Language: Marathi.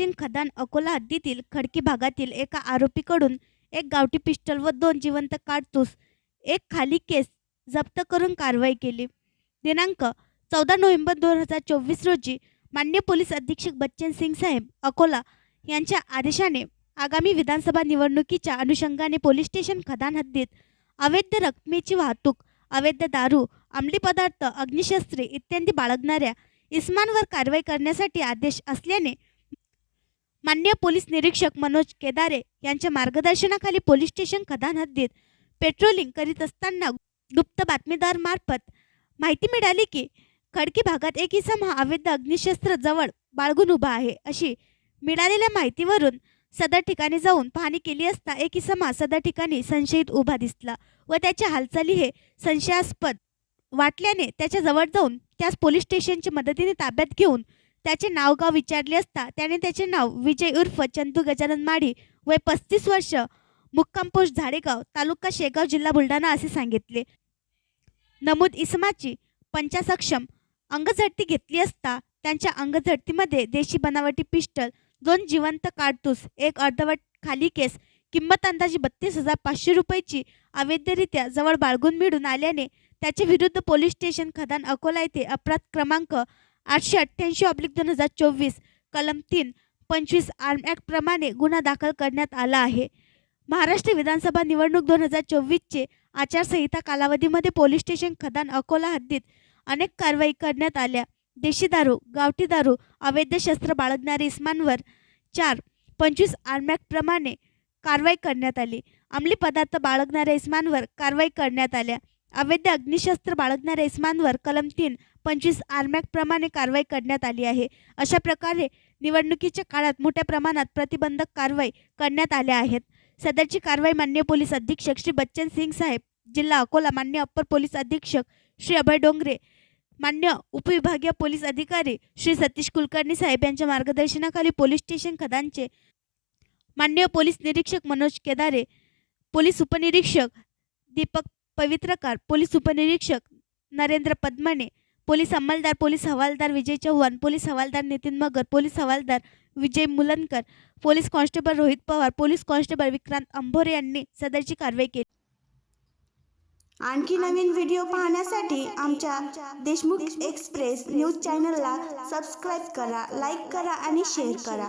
स्टेशन खदान अकोला हद्दीतील खडकी भागातील एका आरोपीकडून एक गावठी पिस्टल व 2 जिवंत कारतूस, एक खाली केस जप्त करून कारवाई केली. दिनांक 14 नोव्हेंबर 2024 रोजी माननीय पोलीस अधीक्षक बच्चन सिंग साहेब अकोला यांच्या आदेशाने आगामी विधानसभा निवडणुकीच्या अनुषंगाने पोलीस स्टेशन खदान हद्दीत अवैध रकमेची वाहतूक, अवैध दारू, अंमली पदार्थ, अग्निशस्त्रे इत्यादी बाळगणाऱ्या इसमांवर कारवाई करण्यासाठी आदेश असल्याने माननीय पोलीस निरीक्षक मनोज केदारे यांच्या मार्गदर्शनाखाली पोलीस स्टेशन खदान हद्दीत पेट्रोलिंग करीत असताना गुप्त बातमीदार मार्फत माहिती मिळाली की खडकी भागात एक इसम हा अवैध अग्निशस्त्र जवळ बाळगून उभा आहे. अशी मिळालेल्या माहितीवरून सदर ठिकाणी जाऊन पाहणी केली असता एक इसम हा सदर ठिकाणी संशयित उभा दिसला व त्याच्या हालचाली हे संशयास्पद वाटल्याने त्याच्या जवळ जाऊन त्यास पोलीस स्टेशनच्या मदतीने ताब्यात घेऊन त्याचे नाव गाव विचारले असता त्याने त्याचे नाव विजय उर्फ चंदू गजानन माडी, वय 35 वर्ष, मुक्काम पोस्ट झाडेगाव, तालुका शेगाव, जिल्हा बुलढाणा असे सांगितले. नमूद इसमाची पंचासक्षम अंगझडती घेतली असता त्यांच्या अंगझडतीमध्ये देशी बनावटी पिस्टल, 2 जिवंत कारतूस, एक अर्धवट खाली केस, किंमत अंदाजे 32,500 रुपयाची अवैधरित्या जवळ बाळगून मिळून आल्याने त्याच्या विरुद्ध पोलीस स्टेशन खदान अकोला येथे अपराध क्रमांक 888/2024 कलम 3, 25 आर्म ॲक्ट प्रमाणे गुन्हा दाखल करण्यात आला आहे. महाराष्ट्र विधानसभा निवडणूक 2024चे आचारसंहिता कालावधीमध्ये पोलीस स्टेशन खदान अकोला हद्दीत अनेक कारवाई करण्यात आल्या. देशी दारू, गावठी दारू, अवैध शस्त्र बाळगणारे इसमांवर 4, 25 आर्म ॲक्ट प्रमाणे कारवाई करण्यात आली. अंमली पदार्थ बाळगणाऱ्या इसमांवर कारवाई करण्यात आल्या. अवैध अग्निशस्त्र बाळगणाऱ्या इसमांवर कलम 3, 25 आर्म ॲक्ट प्रमाणे कारवाई करण्यात आली आहे. अशा प्रकारे निवडणुकीच्या काळात मोठ्या प्रमाणात प्रतिबंधक कारवाई करण्यात आल्या आहेत. सदरची कारवाई माननीय पोलीस अधीक्षक श्री बच्चन सिंग साहेब, जिल्हा अकोला, माननीय अप्पर पोलीस अधीक्षक श्री अभय डोंगरे, मान्य उपविभागीय पोलीस अधिकारी श्री सतीश कुलकर्णी साहेब यांच्या मार्गदर्शनाखाली पोलीस स्टेशन खदानचे माननीय पोलीस निरीक्षक मनोज केदारे, पोलीस उपनिरीक्षक दीपक पवित्रकार, पोलीस उपनिरीक्षक नरेंद्र पद्मणे, पोलीस अंमलदार पोलीस हवालदार विजय चव्हाण, पोलीस हवालदार नितीन मगर, पोलीस हवालदार Vijay Mulankar, police constable Rohit Pawar, police constable Vikrant Ambhore यांनी सदरची कारवाई केली. आणखी नवीन व्हिडिओ पाहण्यासाठी आमच्या देशमुख एक्सप्रेस न्यूज चॅनलला सबस्क्राईब करा, लाईक करा आणि शेअर करा.